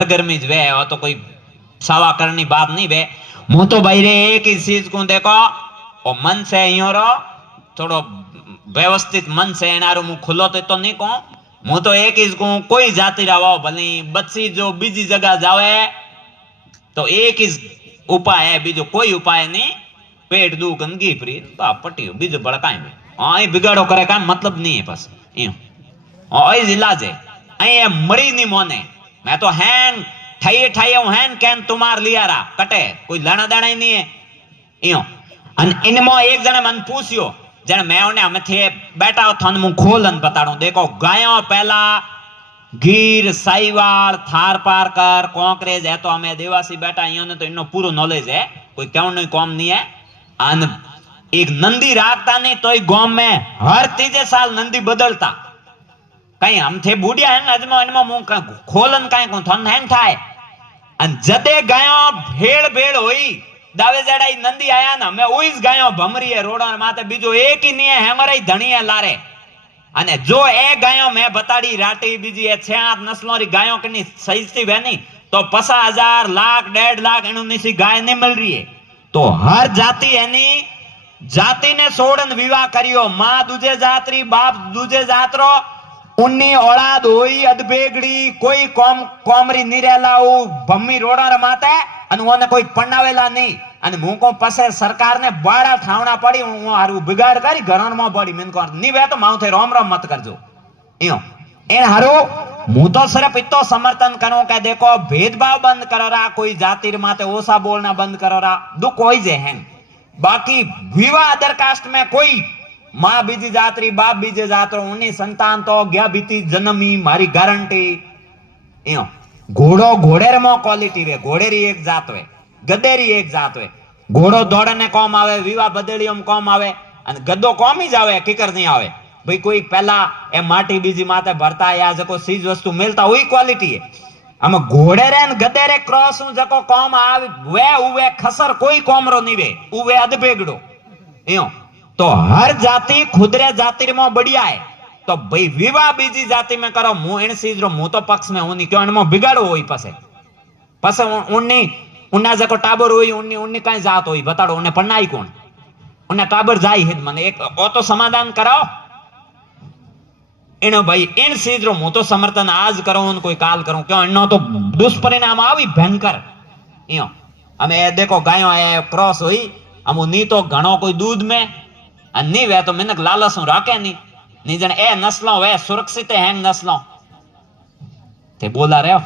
गर्मी वे हो तो कोई सवा करनी बात नहीं वे। मुंह तो भाई रे एक ही चीज को देखो और मन से रो थोड़ो व्यवस्थित मन से एनारो मुंह खुलो तो नहीं को मुंह तो एक ही को कोई जाती रहो भले बच्ची जो बीजी जगह जावे तो एक ही उपाय है, बीजो कोई उपाय नहीं। पेट दू गंदगी फ्री पट्टी बीजो बड़का बिगाड़ो करे का मतलब नहीं है। बस इलाज है अँ मरी नहीं मोने मैं तो हैन ठाइए ठाइए हैन कैन तुम्हार लिया रा कटे कोई लेना देना ही नहीं है इयो। अन इनमो एक जने मन पूछियो जने मैं ओने हमें थे बैठा हो थन मु खोलन बताड़ो देखो गायों पहला गीर साईवाल थार पारकर कोंकरेज है तो हमें देवासी बैठा इयो ने तो इनो पूरो नॉलेज है, कोई क्यों नहीं कॉम नहीं है। अन एक नंदी राखता नहीं तो गांव में हर तीजे साल नंदी बदलता कहीं हम थे बूढ़िया है अजमा अनमा मुंह खोलन कहीं को थन हैन थाए अन जदे गायों भेड़ भेड़ होई दावे जड़ाई नंदी आया ना मैं उइस गायों भमरी है रोड़ा माथे बीजो एक ही नहीं है हमारे धनी है लारे अने जो ए गायों में बताड़ी राटी बीजी है 6-8 नस्लों री गायों की सही सी वेनी तो 50,000 लाख 1.5 लाख इन्होंने सी गाय नहीं मिल रही है। तो हर जाति एनी जाति ने सोड़न विवाह करियो मां दूजे जातरी बाप दूजे जातरो उन्नी औलाद होई अदबेगड़ी कोई कौम कौमरी निरेला भम्मी रोड़ा माते अन ओने कोई पन्नावेला नहीं अन मुको पसे सरकार ने बाड़ा ठावना पड़ी हूं हारू बिगाड़ करी घरन में पड़ी मिन को नहीं वे तो माउथे रोम रोम मत करजो इयो एन हारू मु तो सिर्फ इतो समर्थन करूं के देखो भेदभाव बंद करो रा कोई जाति माते ओसा बोलना बंद करो रा दु कोई जे हैं बाकी विवाह अदर कास्ट में कोई मां बीजी जातरी बाप बीजे जातरो उन्नी संतान तो गया बीती जन्मी मारी गारंटी इयो। घोड़ो घोड़ेर में क्वालिटी रे घोड़ेरी एक जात वे गदेरी एक जात वे घोड़ो दौड़ने कौम आवे विवाह बदेड़ियों में कौम आवे अन गद्दो कौम ही जावे किकर नहीं आवे भाई कोई पहला ए माटी बीजी माते भरता या जको चीज वस्तु मिलता वही क्वालिटी है। हम घोड़े रे गदे रे क्रॉस जको कौम आवे वे उवे खसर कोई कौम रो नहीं वे उवे अधबेगड़ो इयो। तो हर जाति खुदरे जाति में बढ़िया है तो भाई विवाह बीजी जाति में करो मु इन चीज रो मु तो पक्ष में होनी क्यों इनमो बिगाड़ो होई पसे पसे उन्नी उन्ना जको टाबर होई उन्नी उन्नी काई जात होई बताड़ो उन्ने पन्नाई कौन उन्ने टाबर जाई हित मने एक ओ तो समाधान कराओ इनो भाई इन चीज रो मु तो समर्थन आज करो कोई काल करूं क्यों इनो तो दुष्परिणाम आवी भयंकर इयो। हमें देखो गायों आया क्रॉस हुई हम नी तो घणो कोई दूध में नहीं वे तो मिनक लालच राखे नहीं जन ए नस्लों वे सुरक्षित है नस्लों ते बोला रहे हो।